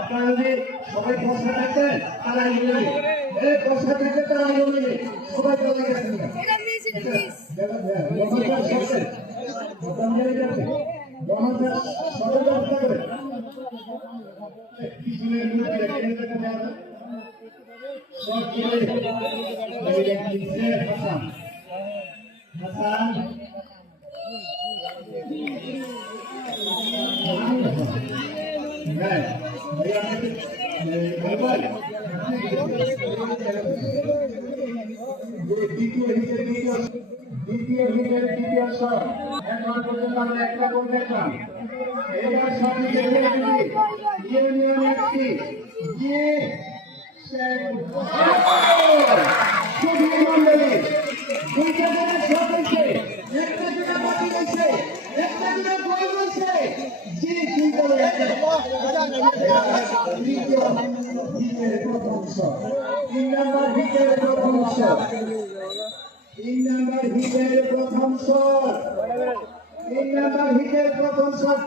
আপনারা যদি সবাই বসা থাকতেন তারা বসা থাকতে তারা সবাই চলে গেছেন দ্বিতীয় হিটের দ্বিতীয় শট এখন পর্যন্ত আমরা একটা গোল দেখলাম। এবার শট ইউনিয়ন এফসি মন্ডলী দুইটা করে শট হয়েছে, একটা করে বাকি হয়েছে, একটা করে গোল হয়েছে। জি কি করে তৃতীয় হিটের প্রথম শট, 3 নম্বর হিটের প্রথম শট, 3 নম্বর হিটের প্রথম শট, 3 নম্বর হিটের প্রথম শট।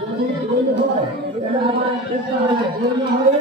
যদি গোল হয় তাহলে আমার চেষ্টা হবে গোল না হলে